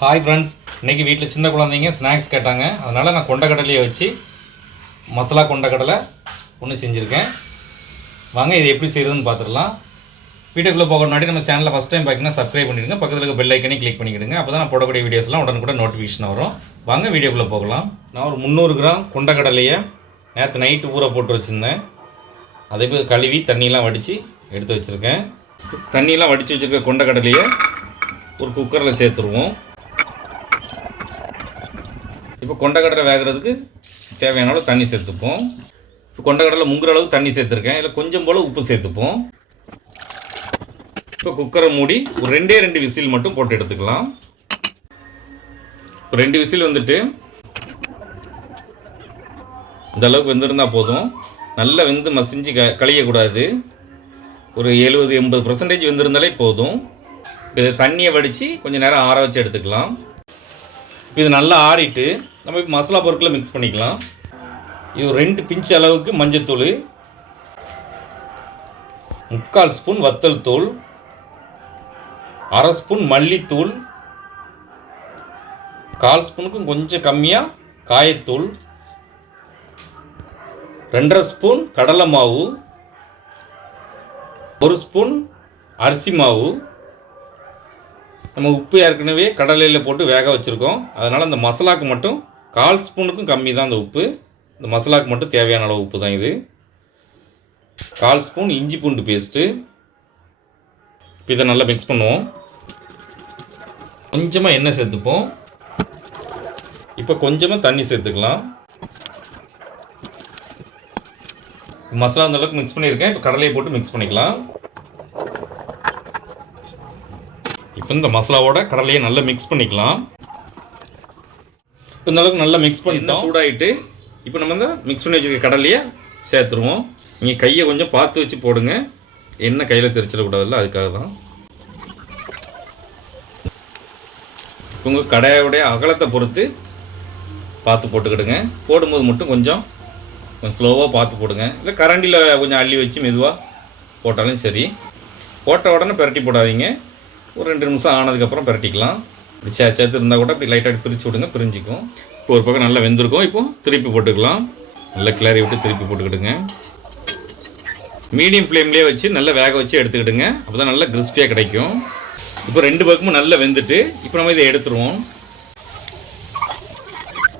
Hi friends இன்றைக்கி வீட்டில் சின்ன குழந்தைங்க ஸ்நாக்ஸ் கேட்டாங்க. அதனால் நான் கொண்டக்கடலையை வச்சு மசாலா கொண்டக்கடலை ஒன்று செஞ்சுருக்கேன். வாங்க இது எப்படி செய்கிறதுன்னு பார்த்துடலாம் வீடியோக்குள்ளே போக முன்னாடி நம்ம சேனலில் ஃபஸ்ட் டைம் பார்த்தீங்கன்னா சப்ஸ்கிரைப் பண்ணிடுங்க. பக்கத்தில் இருக்க பெல் ஐக்கனே கிளிக் பண்ணிக்கிடுங்க. அப்போ தான் நான் போடக்கூடிய வீடியோஸ்லாம் கூட நோட்டிஃபிகேஷன் வரும். வாங்க வீடியோக்குள்ளே போகலாம். நான் ஒரு முந்நூறு கிராம் கொண்டக்கடலையை நேற்று நைட்டு ஊற போட்டு வச்சுருந்தேன். அதை போய் கழுவி தண்ணியெலாம் வடித்து எடுத்து வச்சுருக்கேன். தண்ணியெலாம் வடித்து வச்சுருக்க கொண்டக்கடலையை ஒரு குக்கரில் சேர்த்துருவோம். இப்போ கொண்டக்கடலை வேகிறதுக்கு தேவையான அளவு தண்ணி சேர்த்துப்போம். இப்போ கொண்டக்கடலை முங்குற அளவுக்கு தண்ணி சேர்த்துருக்கேன். இல்லை கொஞ்சம் போல் உப்பு சேர்த்துப்போம். இப்போ குக்கரை மூடி ஒரு ரெண்டே ரெண்டு விசில் மட்டும் போட்டு எடுத்துக்கலாம். இப்போ ரெண்டு விசில் வந்துட்டு இந்த அளவுக்கு வெந்திருந்தால் போதும். நல்லா வெந்து மசிஞ்சு க கழியக்கூடாது. ஒரு எழுபது எண்பது பர்சன்டேஜ் வெந்திருந்தாலே போதும். இதை தண்ணியை வடித்து கொஞ்சம் நேரம் ஆற வச்சு எடுத்துக்கலாம். இது நல்லா ஆறிட்டு நம்ம இப்போ மசாலா பொருட்களை மிக்ஸ் பண்ணிக்கலாம். இது ரெண்டு பிஞ்ச் அளவுக்கு மஞ்சத்தூள் முக்கால் ஸ்பூன் வத்தல் தூள் அரை ஸ்பூன் மல்லித்தூள் கால் ஸ்பூனுக்கும் கொஞ்சம் கம்மியாக காயத்தூள் ரெண்டரை ஸ்பூன் கடலை மாவு ஒரு ஸ்பூன் அரிசி மாவு நம்ம உப்பு ஏற்கனவே கடலையில் போட்டு வேக வச்சுருக்கோம். அதனால் அந்த மசாலாவுக்கு மட்டும் கால் ஸ்பூனுக்கும் கம்மி தான் அந்த உப்பு. இந்த மசாலாவுக்கு மட்டும் தேவையான அளவு உப்பு தான் இது. கால் ஸ்பூன் இஞ்சி பூண்டு பேஸ்ட்டு. இப்போ இதை நல்லா மிக்ஸ் பண்ணுவோம். கொஞ்சமாக எண்ணெய் சேர்த்துப்போம். இப்போ கொஞ்சமாக தண்ணி சேர்த்துக்கலாம். மசாலா அந்த அளவுக்கு மிக்ஸ் பண்ணியிருக்கேன். இப்போ கடலையை போட்டு மிக்ஸ் பண்ணிக்கலாம். இப்போ இந்த மசாலாவோட கடலையை நல்லா மிக்ஸ் பண்ணிக்கலாம். இப்போ இந்த அளவுக்கு நல்லா மிக்ஸ் பண்ணிட்டோம். சூடாயிட்டு இப்போ நம்ம இந்த மிக்ஸ் பண்ணி வச்சுருக்க கடலையை சேர்த்துருவோம். நீங்கள் கையை கொஞ்சம் பார்த்து வச்சு போடுங்க. எண்ணெய் கையில் தெரிச்சிடக்கூடாதுல்ல அதுக்காக தான். உங்கள் கடையோடைய அகலத்தை பொறுத்து பார்த்து போட்டுக்கிடுங்க. போடும்போது மட்டும் கொஞ்சம் கொஞ்சம் ஸ்லோவாக பார்த்து போடுங்க. இல்லை கரண்டியில் கொஞ்சம் அள்ளி வச்சு மெதுவாக போட்டாலும் சரி. போட்ட உடனே பிரட்டி போடாதீங்க. ஒரு ரெண்டு நிமிஷம் ஆனதுக்கப்புறம் பிரட்டிக்கலாம். இப்படி சே சேர்த்து இருந்தால் கூட இப்படி லைட்டாக பிரித்து விடுங்க பிரிஞ்சிக்கும். இப்போ ஒரு பக்கம் நல்லா வெந்திருக்கும். இப்போ திருப்பி போட்டுக்கலாம். நல்லா கிளறி விட்டு திருப்பி போட்டுக்கிடுங்க. மீடியம் ஃப்ளேம்லேயே வச்சு நல்லா வேக வச்சு எடுத்துக்கிடுங்க. அப்போ தான் நல்லா கிறிஸ்பியாக கிடைக்கும். இப்போ ரெண்டு பக்கமும் நல்லா வெந்துட்டு இப்போ நம்ம இதை எடுத்துருவோம்.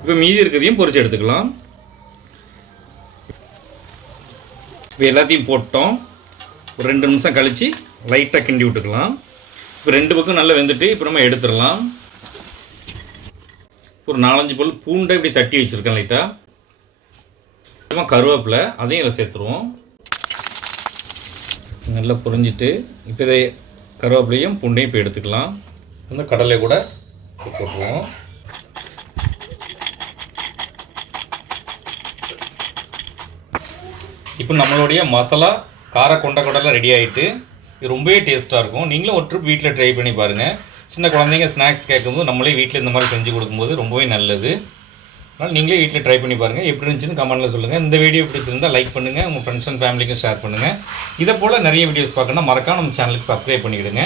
இப்போ மீதி இருக்கிறதையும் பொறிச்சு எடுத்துக்கலாம். இப்போ எல்லாத்தையும் போட்டோம். ஒரு ரெண்டு நிமிஷம் கழித்து லைட்டாக கிண்டி விட்டுக்கலாம். இப்போ ரெண்டு பக்கம் நல்லா வெந்துட்டு இப்போ நம்ம எடுத்துடலாம். ஒரு நாலஞ்சு பல் பூண்டை இப்படி தட்டி வச்சுருக்கேன் லைட்டாக கருவேப்பிலை அதையும் இதில் சேர்த்துருவோம். நல்லா புரிஞ்சிட்டு இப்போ இதை கருவேப்பிலையும் பூண்டையும் இப்போ எடுத்துக்கலாம். வந்து கடலை கூட போட்டுருவோம். இப்போ நம்மளுடைய மசாலா கார கொண்ட கடலை ரெடி ஆகிட்டு இது ரொம்பவே டேஸ்ட்டாக இருக்கும். நீங்களும் ஒரு ட்ரிப் வீட்டில் ட்ரை பண்ணி பாருங்கள் சின்ன குழந்தைங்க ஸ்நாக்ஸ் கேட்கும்போது நம்மளே வீட்டில் இந்த மாதிரி செஞ்சு கொடுக்கும்போது ரொம்பவே நல்லது. அதனால் நீங்களே வீட்டில் ட்ரை பண்ணி பாருங்கள் எப்படி இருந்துச்சுன்னு கமெண்ட்டில் சொல்லுங்கள் இந்த வீடியோ பிடிச்சிருந்தால் லைக் பண்ணுங்கள் உங்கள் ஃப்ரெண்ட்ஸ் அண்ட் ஃபேமிலிக்கும் ஷேர் பண்ணுங்கள் இதை போல் நிறைய வீடியோஸ் பார்க்கணுன்னா மறக்காம நம்ம சேனலுக்கு சப்ஸ்கிரைப் பண்ணிவிடுங்க